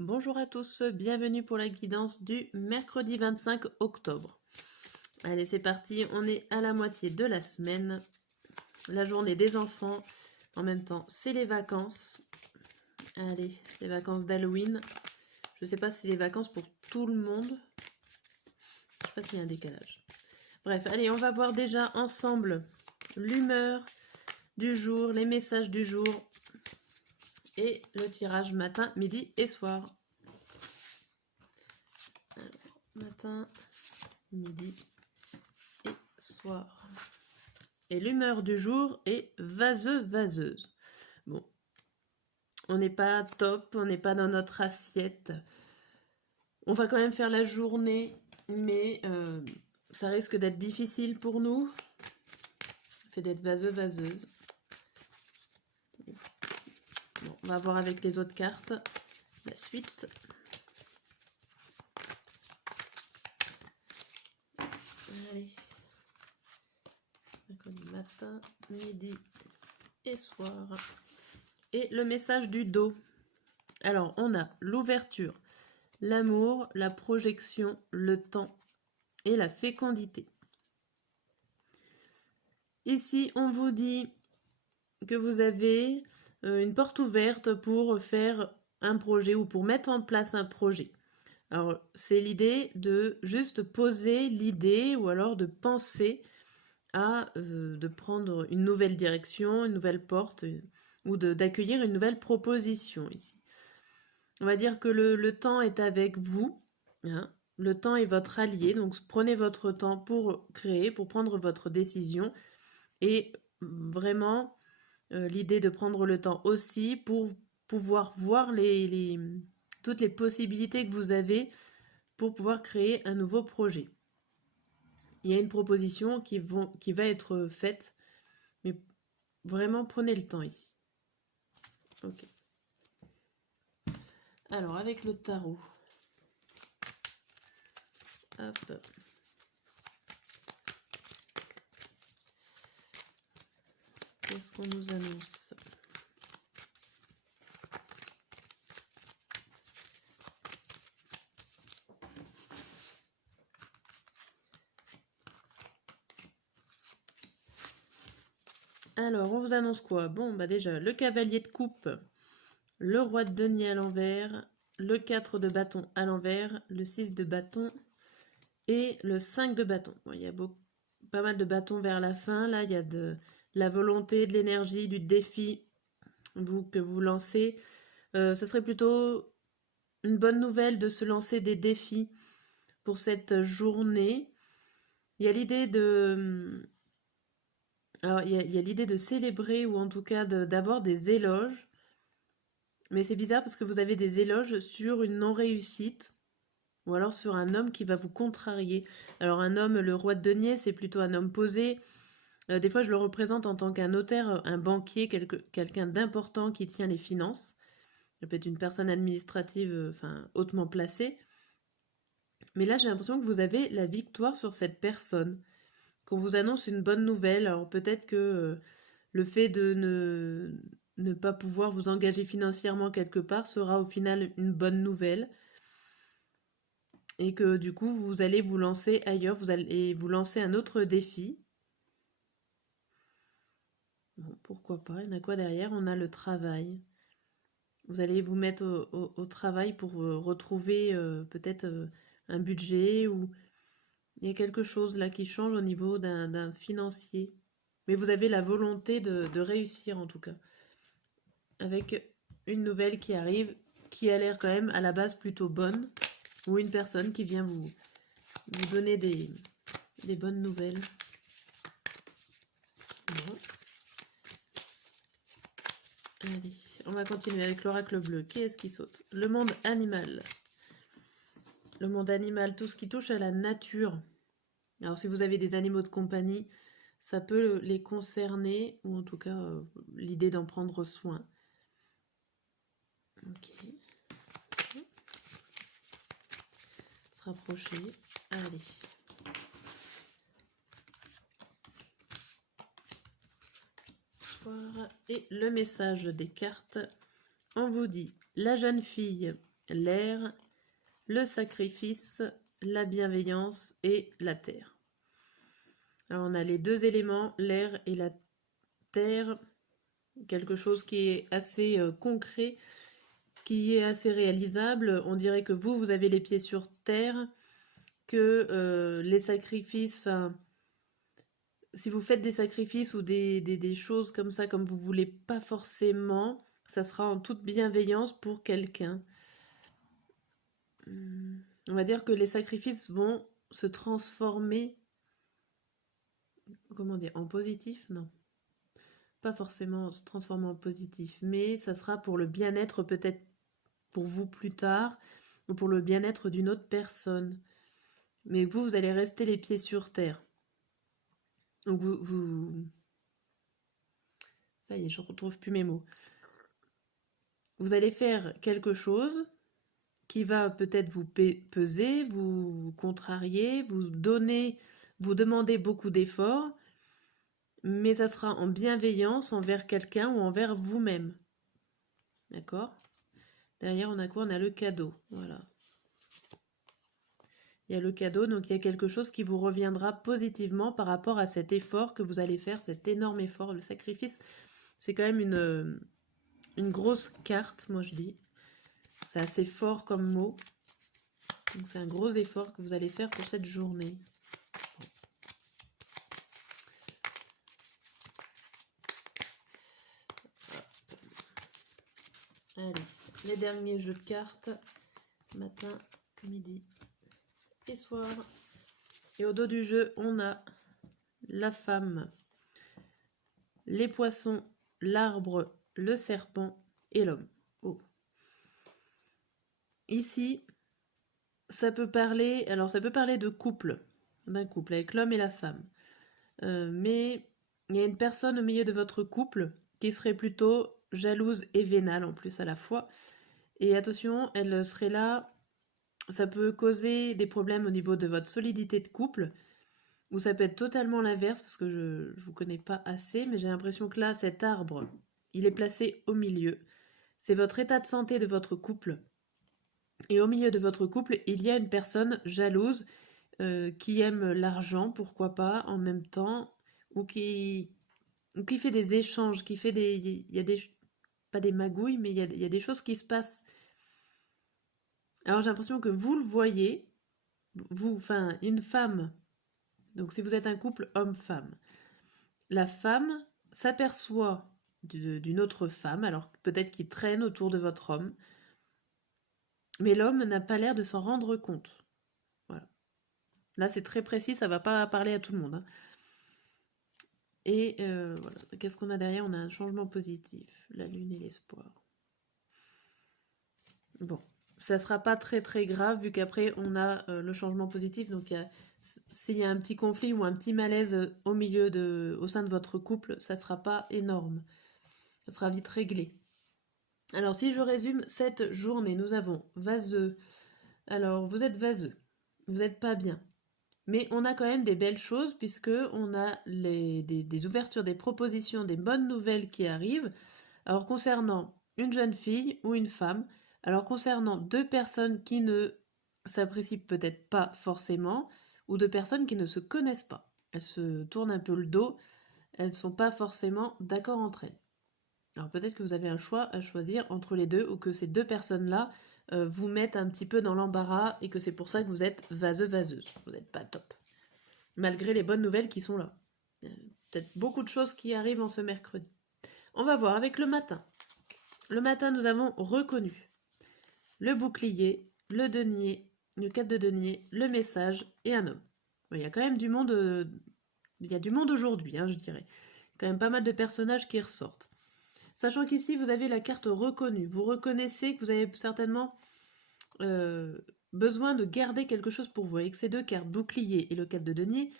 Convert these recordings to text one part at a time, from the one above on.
Bonjour à tous, bienvenue pour la guidance du mercredi 25 octobre. Allez, c'est parti, on est à la moitié de la semaine, la journée des enfants. En même temps, c'est les vacances. Allez, les vacances d'Halloween. Je sais pas si les vacances pour tout le monde. Je sais pas s'il y a un décalage. Bref, allez, on va voir déjà ensemble l'humeur du jour, les messages du jour et le tirage matin, midi et soir. Alors, matin, midi et soir. Et l'humeur du jour est vaseux-vaseuse. Bon, on n'est pas top, on n'est pas dans notre assiette. On va quand même faire la journée, mais ça risque d'être difficile pour nous. Ça fait d'être vaseux-vaseuse. Bon, on va voir avec les autres cartes la suite. Allez. Mercredi matin, midi et soir. Et le message du dos. Alors, on a l'ouverture, l'amour, la projection, le temps et la fécondité. Ici, on vous dit que vous avez une porte ouverte pour faire un projet ou pour mettre en place un projet. Alors, c'est l'idée de juste poser l'idée ou alors de penser à de prendre une nouvelle direction, une nouvelle porte ou d'accueillir une nouvelle proposition ici. On va dire que le temps est avec vous, hein. Le temps est votre allié, donc prenez votre temps pour créer, pour prendre votre décision et vraiment l'idée de prendre le temps aussi pour pouvoir voir toutes les possibilités que vous avez pour pouvoir créer un nouveau projet. Il y a une proposition qui va être faite, mais vraiment prenez le temps ici. Ok. Alors avec le tarot. Hop. Qu'est-ce qu'on nous annonce? Alors, on vous annonce quoi? Bon, bah déjà, le cavalier de coupe, le roi de denier à l'envers, le 4 de bâton à l'envers, le 6 de bâton et le 5 de bâton. Bon, il y a pas mal de bâtons vers la fin. Là, il y a de la volonté, de l'énergie, du défi que vous lancez. Ça serait plutôt une bonne nouvelle de se lancer des défis pour cette journée. Il y a l'idée de... Alors, il y a l'idée de célébrer ou en tout cas d'avoir des éloges. Mais c'est bizarre parce que vous avez des éloges sur une non-réussite ou alors sur un homme qui va vous contrarier. Alors un homme, le roi de denier, c'est plutôt un homme posé. Des fois, je le représente en tant qu'un notaire, un banquier, quelqu'un d'important qui tient les finances. Ça peut être une personne administrative, hautement placée. Mais là, j'ai l'impression que vous avez la victoire sur cette personne, qu'on vous annonce une bonne nouvelle. Alors peut-être que le fait de ne pas pouvoir vous engager financièrement quelque part sera au final une bonne nouvelle. Et que du coup, vous allez vous lancer ailleurs, vous allez vous lancer un autre défi. Bon, pourquoi pas, il y en a quoi derrière? On a le travail. Vous allez vous mettre au travail pour retrouver peut-être un budget ou il y a quelque chose là qui change au niveau d'un financier. Mais vous avez la volonté de réussir en tout cas. Avec une nouvelle qui arrive, qui a l'air quand même à la base plutôt bonne. Ou une personne qui vient vous donner des bonnes nouvelles. Bon. Allez, on va continuer avec l'oracle bleu. Qui est-ce qui saute? Le monde animal. Le monde animal, tout ce qui touche à la nature. Alors si vous avez des animaux de compagnie, ça peut les concerner, ou en tout cas l'idée d'en prendre soin. Ok. Se rapprocher. Allez. Et le message des cartes. On vous dit, la jeune fille, l'air, le sacrifice, la bienveillance et la terre. Alors on a les deux éléments, l'air et la terre, quelque chose qui est assez concret, qui est assez réalisable. On dirait que vous avez les pieds sur terre, que les sacrifices, enfin, si vous faites des sacrifices ou des choses comme ça, comme vous voulez pas forcément, ça sera en toute bienveillance pour quelqu'un. On va dire que les sacrifices vont se transformer, comment dire, en positif? Non, pas forcément se transformer en positif, mais ça sera pour le bien-être peut-être pour vous plus tard, ou pour le bien-être d'une autre personne. Mais vous allez rester les pieds sur terre. Donc ça y est, je ne retrouve plus mes mots. Vous allez faire quelque chose qui va peut-être vous peser, vous contrarier, vous demander beaucoup d'efforts, mais ça sera en bienveillance envers quelqu'un ou envers vous-même. D'accord? Derrière, on a quoi? On a le cadeau. Voilà. Il y a le cadeau, donc il y a quelque chose qui vous reviendra positivement par rapport à cet effort que vous allez faire, cet énorme effort. Le sacrifice, c'est quand même une grosse carte, moi je dis. C'est assez fort comme mot. Donc c'est un gros effort que vous allez faire pour cette journée. Allez, les derniers jeux de cartes, matin, midi et soir. Et au dos du jeu, on a la femme, les poissons, l'arbre, le serpent et l'homme. Oh. Ici, ça peut parler de couple, d'un couple avec l'homme et la femme. Mais il y a une personne au milieu de votre couple qui serait plutôt jalouse et vénale en plus à la fois. Et attention, elle serait là, ça peut causer des problèmes au niveau de votre solidité de couple, ou ça peut être totalement l'inverse, parce que je ne vous connais pas assez, mais j'ai l'impression que là, cet arbre, il est placé au milieu. C'est votre état de santé de votre couple. Et au milieu de votre couple, il y a une personne jalouse qui aime l'argent, pourquoi pas, en même temps, ou qui fait des échanges, qui fait des... Il y a des... Pas des magouilles, mais il y a des choses qui se passent. Alors j'ai l'impression que vous le voyez, vous, enfin, une femme, donc si vous êtes un couple homme-femme, la femme s'aperçoit d'une autre femme, alors peut-être qu'il traîne autour de votre homme, mais l'homme n'a pas l'air de s'en rendre compte. Voilà. Là, c'est très précis, ça va pas parler à tout le monde. Hein. Et voilà. Qu'est-ce qu'on a derrière? On a un changement positif, la lune et l'espoir. Bon, ça sera pas très très grave vu qu'après on a le changement positif. Donc s'il y a un petit conflit ou un petit malaise au sein de votre couple, ça sera pas énorme. Ça sera vite réglé. Alors si je résume cette journée, nous avons vaseux. Alors vous êtes vaseux, vous n'êtes pas bien. Mais on a quand même des belles choses puisque on a des ouvertures, des propositions, des bonnes nouvelles qui arrivent. Alors concernant une jeune fille ou une femme, alors concernant deux personnes qui ne s'apprécient peut-être pas forcément, ou deux personnes qui ne se connaissent pas. Elles se tournent un peu le dos, elles ne sont pas forcément d'accord entre elles. Alors peut-être que vous avez un choix à choisir entre les deux, ou que ces deux personnes-là vous mettent un petit peu dans l'embarras, et que c'est pour ça que vous êtes vaseux-vaseuse. Vous n'êtes pas top. Malgré les bonnes nouvelles qui sont là. Peut-être beaucoup de choses qui arrivent en ce mercredi. On va voir avec le matin. Le matin, nous avons reconnu le bouclier, le denier, le 4 de denier, le message et un homme. Il y a quand même du monde, il y a du monde aujourd'hui, hein, je dirais. Quand même pas mal de personnages qui ressortent. Sachant qu'ici, vous avez la carte reconnue. Vous reconnaissez que vous avez certainement besoin de garder quelque chose pour vous. Avec ces deux cartes, bouclier et le 4 de denier,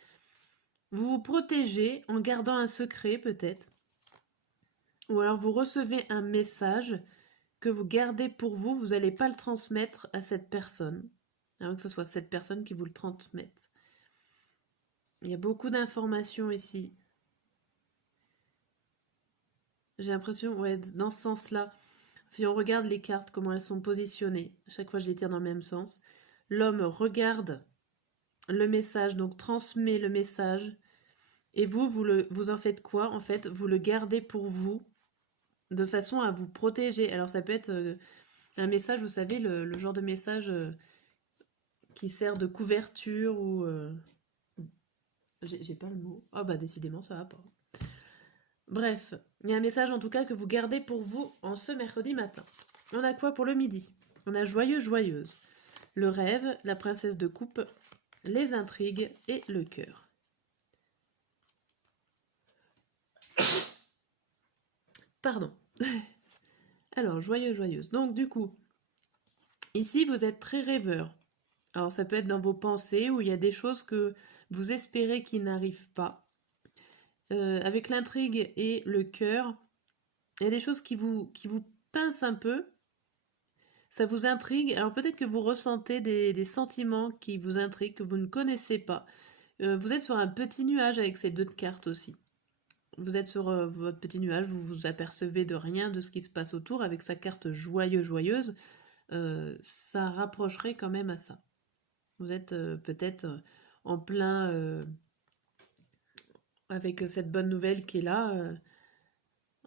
vous vous protégez en gardant un secret peut-être. Ou alors vous recevez un message que vous gardez pour vous, vous n'allez pas le transmettre à cette personne, avant que ce soit cette personne qui vous le transmette. Il y a beaucoup d'informations ici. J'ai l'impression, ouais, dans ce sens-là. Si on regarde les cartes, comment elles sont positionnées, chaque fois je les tire dans le même sens, l'homme regarde le message, donc transmet le message, et vous en faites quoi? En fait, vous le gardez pour vous, de façon à vous protéger. Alors ça peut être un message, vous savez, le genre de message qui sert de couverture ou... J'ai pas le mot. Ah bah décidément ça va pas. Bref, il y a un message en tout cas que vous gardez pour vous en ce mercredi matin. On a quoi pour le midi? On a joyeux, joyeuse. Le rêve, la princesse de coupe, les intrigues et le cœur. Pardon. Alors, joyeux, joyeuse. Donc du coup, ici vous êtes très rêveur. Alors ça peut être dans vos pensées où il y a des choses que vous espérez qui n'arrivent pas. Avec l'intrigue et le cœur, il y a des choses qui vous pincent un peu. Ça vous intrigue. Alors peut-être que vous ressentez des sentiments qui vous intriguent, que vous ne connaissez pas. Vous êtes sur un petit nuage avec ces deux cartes aussi. Vous êtes sur votre petit nuage, vous vous apercevez de rien de ce qui se passe autour. Avec sa carte joyeux, joyeuse, ça rapprocherait quand même à ça. Vous êtes peut-être en plein avec cette bonne nouvelle qui est là,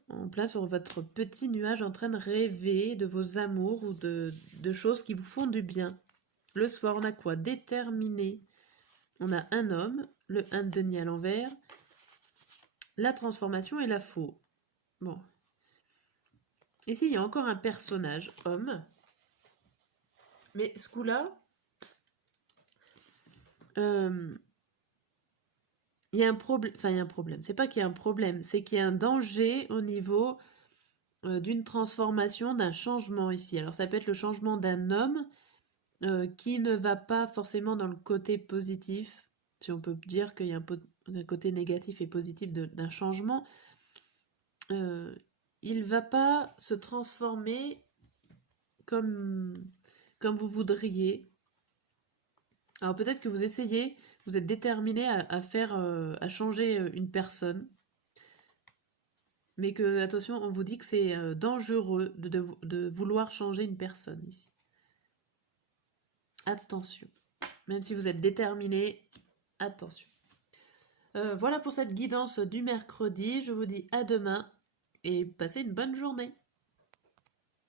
en plein sur votre petit nuage en train de rêver de vos amours ou de choses qui vous font du bien. Le soir, on a quoi? Déterminé. On a un homme, le 1 de denier à l'envers, la transformation et la faux. Bon. Ici, il y a encore un personnage, homme. Mais ce coup-là, il y a un problème. Enfin, il y a un problème. C'est pas qu'il y a un problème, c'est qu'il y a un danger au niveau d'une transformation, d'un changement ici. Alors, ça peut être le changement d'un homme qui ne va pas forcément dans le côté positif, si on peut dire qu'il y a un côté négatif et positif d'un changement. Il va pas se transformer comme vous voudriez. Alors peut-être que vous essayez, vous êtes déterminé à faire, à changer une personne, mais que, attention, on vous dit que c'est dangereux de vouloir changer une personne ici. Attention. Même si vous êtes déterminé, attention. Voilà pour cette guidance du mercredi. Je vous dis à demain et passez une bonne journée.